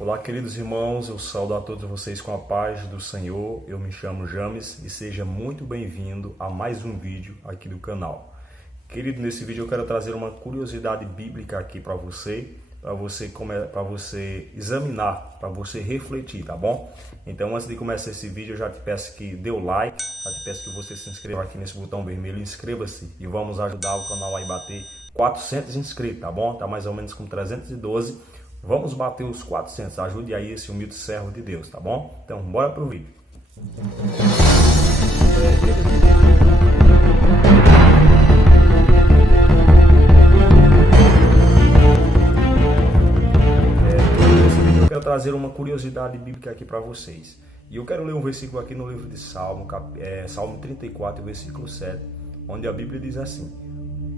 Olá, queridos irmãos, eu saúdo a todos vocês com a paz do Senhor. Eu me chamo James e seja muito bem-vindo a mais um vídeo aqui do canal. Querido, nesse vídeo eu quero trazer uma curiosidade bíblica aqui para você examinar, para você refletir, tá bom? Então, antes de começar esse vídeo, eu já te peço que dê o like, já te peço que você se inscreva aqui nesse botão vermelho, inscreva-se e vamos ajudar o canal a bater 400 inscritos, tá bom? Tá mais ou menos com 312. Vamos bater os 400, ajude aí esse humilde servo de Deus, tá bom? Então, bora pro vídeo. Nesse vídeo eu quero trazer uma curiosidade bíblica aqui para vocês. E eu quero ler um versículo aqui no livro de Salmo, Salmo 34, versículo 7, onde a Bíblia diz assim: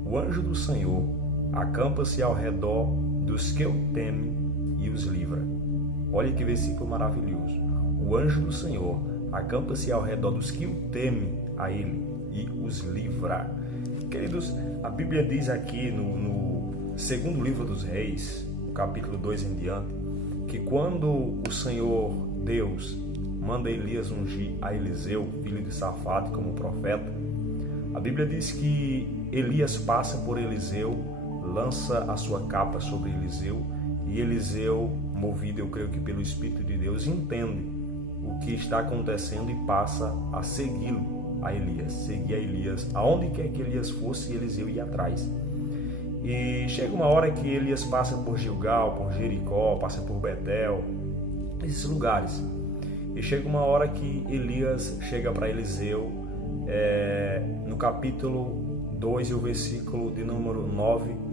O anjo do Senhor acampa-se ao redor dos que o temem e os livra. Olha que versículo maravilhoso. O anjo do Senhor acampa-se ao redor dos que o temem a ele e os livra. Queridos, a Bíblia diz aqui no segundo livro dos Reis, no capítulo 2 em diante, que quando o Senhor Deus manda Elias ungir a Eliseu, filho de Safate, como profeta, a Bíblia diz que Elias passa por Eliseu, lança a sua capa sobre Eliseu, e Eliseu, movido eu creio que pelo Espírito de Deus, entende o que está acontecendo e passa a segui-lo, a Elias, seguir a Elias, aonde quer que Elias fosse, Eliseu ia atrás. E chega uma hora que Elias passa por Gilgal, por Jericó, passa por Betel, esses lugares. E chega uma hora que Elias chega para Eliseu, no capítulo 2 e o versículo de número 9,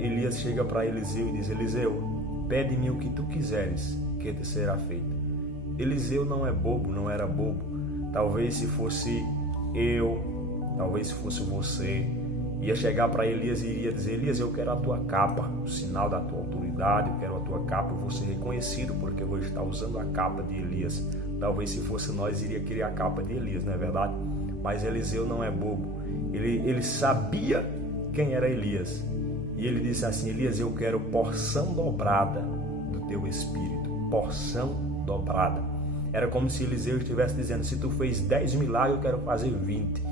Elias chega para Eliseu e diz: Eliseu, pede-me o que tu quiseres, que te será feito. Eliseu não é bobo, não era bobo. Talvez se fosse eu, talvez se fosse você, ia chegar para Elias e iria dizer: Elias, eu quero a tua capa, o sinal da tua autoridade, eu quero a tua capa, eu vou ser reconhecido porque eu vou estar usando a capa de Elias. Talvez se fosse nós, iria querer a capa de Elias, não é verdade? Mas Eliseu não é bobo, ele sabia quem era Elias. E ele disse assim: Elias, eu quero porção dobrada do teu espírito, porção dobrada. Era como se Eliseu estivesse dizendo: se tu fez 10 milagres, eu quero fazer 20.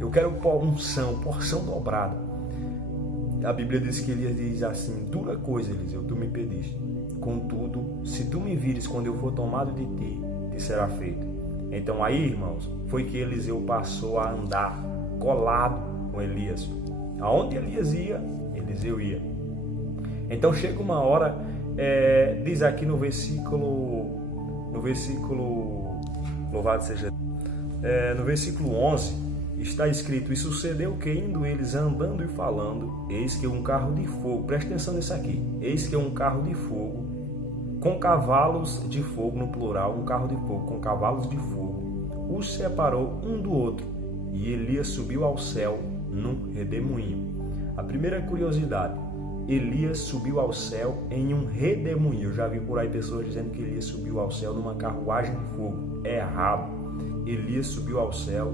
Eu quero porção dobrada. A Bíblia diz que Elias diz assim: dura coisa, Eliseu, tu me pediste. Contudo, se tu me vires quando eu for tomado de ti, te será feito. Então aí, irmãos, foi que Eliseu passou a andar colado com Elias. Aonde Elias ia, Eliseu ia. Então chega uma hora, diz aqui no versículo, louvado seja, no versículo 11, está escrito: E sucedeu que indo eles andando e falando, eis que um carro de fogo, presta atenção nisso aqui, eis que um carro de fogo, com cavalos de fogo, no plural, um carro de fogo com cavalos de fogo, os separou um do outro, e Elias subiu ao céu num redemoinho. A primeira curiosidade: Elias subiu ao céu em um redemoinho. Eu já vi por aí pessoas dizendo que Elias subiu ao céu numa carruagem de fogo. É errado. Elias subiu ao céu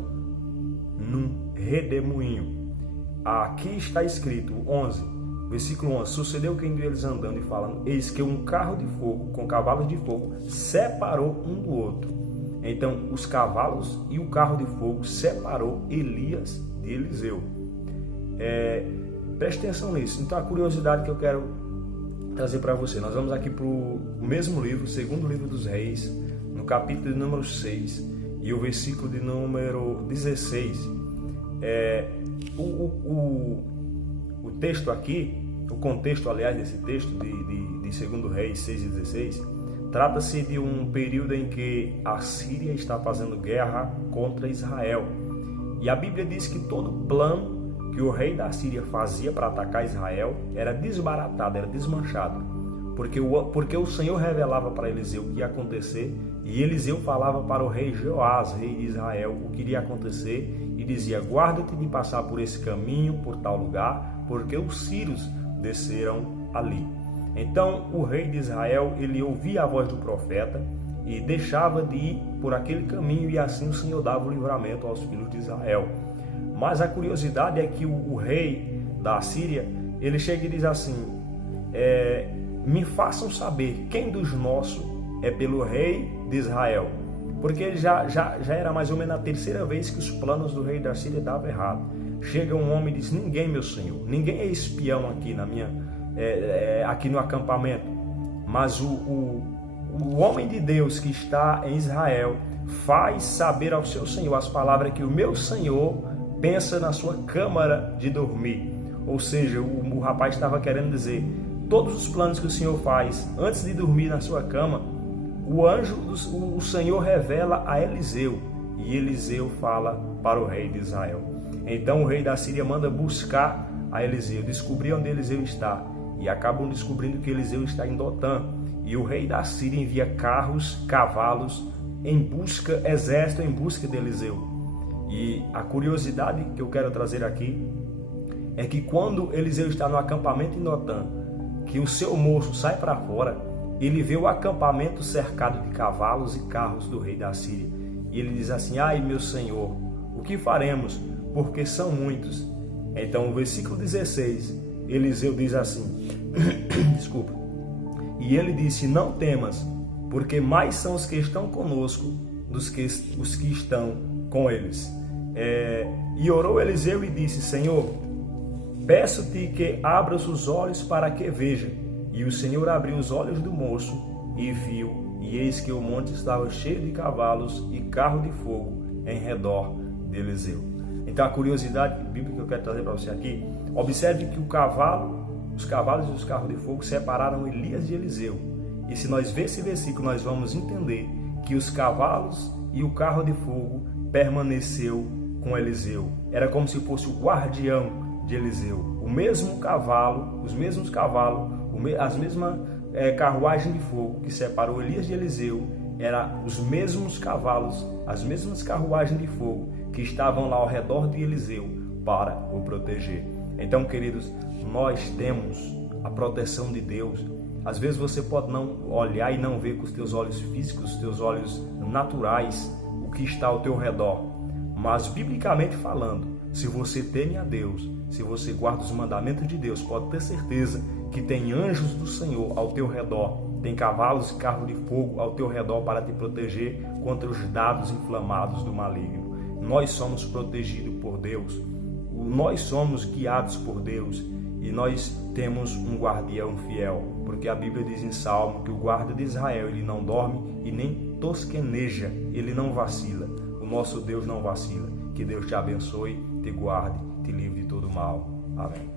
num redemoinho. Aqui está escrito, 11, versículo 11: Sucedeu que indo eles andando e falando, eis que um carro de fogo com cavalos de fogo separou um do outro. Então os cavalos e o carro de fogo separou Elias de Eliseu. Preste atenção nisso. Então a curiosidade que eu quero trazer para você, nós vamos aqui para o mesmo livro, segundo livro dos Reis, no capítulo de número 6 e o versículo de número 16. O texto aqui, o contexto, aliás, desse texto de segundo Reis 6 e 16, trata-se de um período em que a Síria está fazendo guerra contra Israel. E a Bíblia diz que todo plano que o rei da Síria fazia para atacar Israel era desbaratado, era desmanchado, porque o Senhor revelava para Eliseu o que ia acontecer, e Eliseu falava para o rei Joás, rei de Israel, o que iria acontecer, e dizia: guarda-te de passar por esse caminho, por tal lugar, porque os sírios desceram ali. Então o rei de Israel, ele ouvia a voz do profeta e deixava de ir por aquele caminho, e assim o Senhor dava o livramento aos filhos de Israel. Mas a curiosidade é que o rei da Síria, ele chega e diz assim: me façam saber quem dos nossos é pelo rei de Israel. Porque ele já era mais ou menos a terceira vez que os planos do rei da Síria davam errado. Chega um homem e diz: ninguém, meu senhor, ninguém é espião aqui aqui no acampamento, mas o homem de Deus que está em Israel faz saber ao seu senhor as palavras que o meu senhor pensa na sua câmara de dormir. Ou seja, o rapaz estava querendo dizer: todos os planos que o senhor faz antes de dormir na sua cama, o Senhor revela a Eliseu, e Eliseu fala para o rei de Israel. Então o rei da Síria manda buscar a Eliseu, descobrir onde Eliseu está, e acabam descobrindo que Eliseu está em Dotã. E o rei da Síria envia carros, cavalos, exército em busca de Eliseu. E a curiosidade que eu quero trazer aqui é que quando Eliseu está no acampamento em Dotã, que o seu moço sai para fora, ele vê o acampamento cercado de cavalos e carros do rei da Síria. E ele diz assim: ai, meu senhor, o que faremos? Porque são muitos. Então, no versículo 16, Eliseu diz assim, desculpa, e ele disse: não temas, porque mais são os que estão conosco dos que os que estão com eles. E orou Eliseu e disse: Senhor, peço-te que abras os olhos para que veja. E o Senhor abriu os olhos do moço e viu, e eis que o monte estava cheio de cavalos e carro de fogo em redor de Eliseu. Então a curiosidade bíblica que eu quero trazer para você aqui, observe que os cavalos e os carros de fogo separaram Elias de Eliseu. E se nós ver esse versículo, nós vamos entender que os cavalos e o carro de fogo permaneceu com Eliseu. Era como se fosse o guardião de Eliseu. O mesmo cavalo, os mesmos cavalos, as mesmas carruagens de fogo que separou Elias de Eliseu, eram os mesmos cavalos, as mesmas carruagens de fogo que estavam lá ao redor de Eliseu para o proteger. Então, queridos, nós temos a proteção de Deus. Às vezes você pode não olhar e não ver com os teus olhos físicos, os teus olhos naturais, o que está ao teu redor. Mas, biblicamente falando, se você teme a Deus, se você guarda os mandamentos de Deus, pode ter certeza que tem anjos do Senhor ao teu redor, tem cavalos e carros de fogo ao teu redor para te proteger contra os dardos inflamados do maligno. Nós somos protegidos por Deus, nós somos guiados por Deus e nós temos um guardião fiel, porque a Bíblia diz em Salmo que o guarda de Israel, ele não dorme e nem tosqueneja, ele não vacila. O nosso Deus não vacila. Que Deus te abençoe, te guarde, te livre de todo mal. Amém.